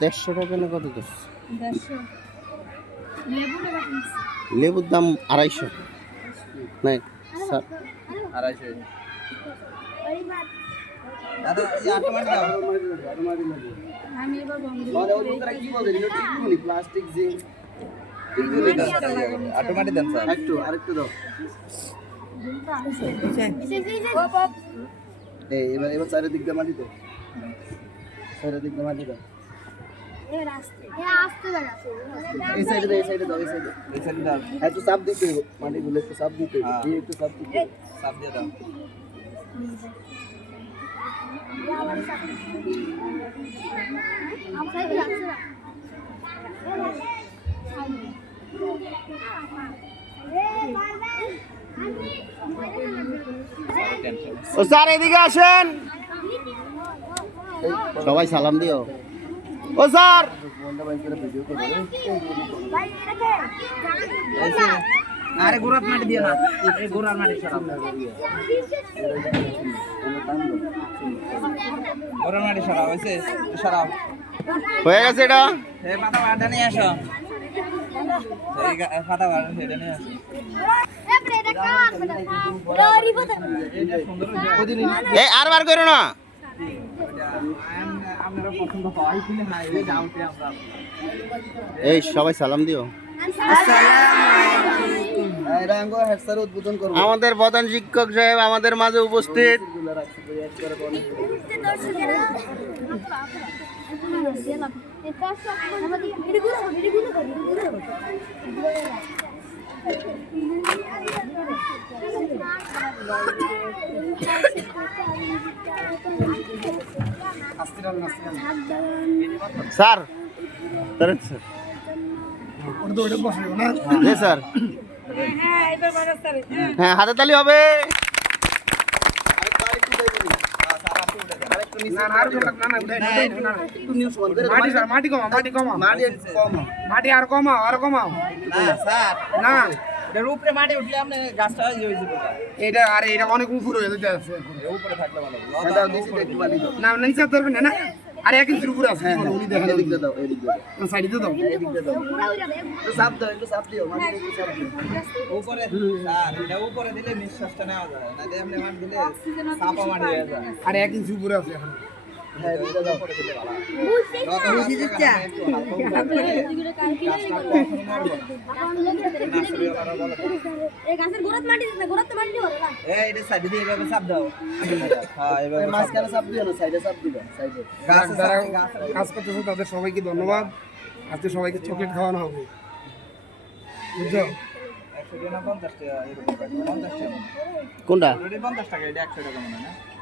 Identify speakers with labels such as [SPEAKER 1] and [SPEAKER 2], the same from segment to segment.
[SPEAKER 1] দেড়শো টাকা না কত লেবুর দাম আড়াইশো। নাই
[SPEAKER 2] আড়াইশো। দাদা এই আটটা মাটি দাও।
[SPEAKER 1] প্লাস্টিক
[SPEAKER 2] আটটা দেন স্যার
[SPEAKER 1] একটু আরেকটু দাও এই এবার এবার চারিদিক দিয়ে মাটি দাও চারিদিক দিয়ে মাটি দাও এই সাইডে এই সাইডে দাও। এই সাইডে
[SPEAKER 2] এই সাইডে দাও।
[SPEAKER 1] একটু চাপ দিতে হবে। মাটিগুলো একটু চাপ দিতে হবে।
[SPEAKER 2] হ্যাঁ।
[SPEAKER 1] এই একটু চাপ দিতে
[SPEAKER 2] চাপ দিয়ে দাও।
[SPEAKER 1] ও স্যার এদিকে আসেন। সবাই সালাম দিও। ও স্যার।
[SPEAKER 2] আরে গোড়াত মাটি দিও না এই গোড়ার মাটি সরাও গোড়ার মাটি সরাও হয়েছে সরাও
[SPEAKER 1] হয়ে গেছে এটা?
[SPEAKER 2] এই পাতা বাড়া নিয়ে আসো। এই পাতা বাড়া সেটা নিয়ে আসো।
[SPEAKER 1] আর বার করো না।
[SPEAKER 2] এই
[SPEAKER 1] সবাই সালাম দিও।
[SPEAKER 3] করব
[SPEAKER 1] আমাদের প্রধান শিক্ষক সাহেব আমাদের মাঝে উপস্থিত। Sir sir sir. হ্যাঁ হাতে তালি হবে।
[SPEAKER 3] মাটি কমা মাটি কমা মাটি মাটি আর কমাও। আর কমাও
[SPEAKER 2] না স্যার।
[SPEAKER 3] না।
[SPEAKER 2] এটার উপরে মাটি উঠলে আপনি গাছটা ইয়ে হয়ে যাবে।
[SPEAKER 3] এটা আরে এটা অনেক উপরে হয়ে
[SPEAKER 2] উপরে থাকলে ভালো
[SPEAKER 3] না না নিচে ধরবেন না না। আরে এক ইঞ্চির উপরে আছে উনি দেখেন এদিকে দাও এদিক দাও। সাইডে দাও
[SPEAKER 2] উপরে স্যার এটা উপরে দিলে নিঃশ্বাসটা নেওয়া যায় না দিয়ে আপনি মাটি দিলে চাপা মাটি যায়
[SPEAKER 3] আরে এক ইঞ্চি উপরে আছে এখন। কাজ করতেছে তাদের সবাইকে ধন্যবাদ আজকে সবাইকে চকলেট খাওয়ানো হবে বুঝছ
[SPEAKER 1] কোনটা
[SPEAKER 2] পঞ্চাশ টাকা, এটা একশো টাকা মনে হ্যাঁ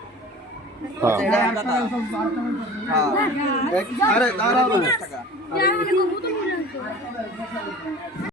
[SPEAKER 1] আরে দাঁড়াও না
[SPEAKER 2] টাকা।
[SPEAKER 4] বোতল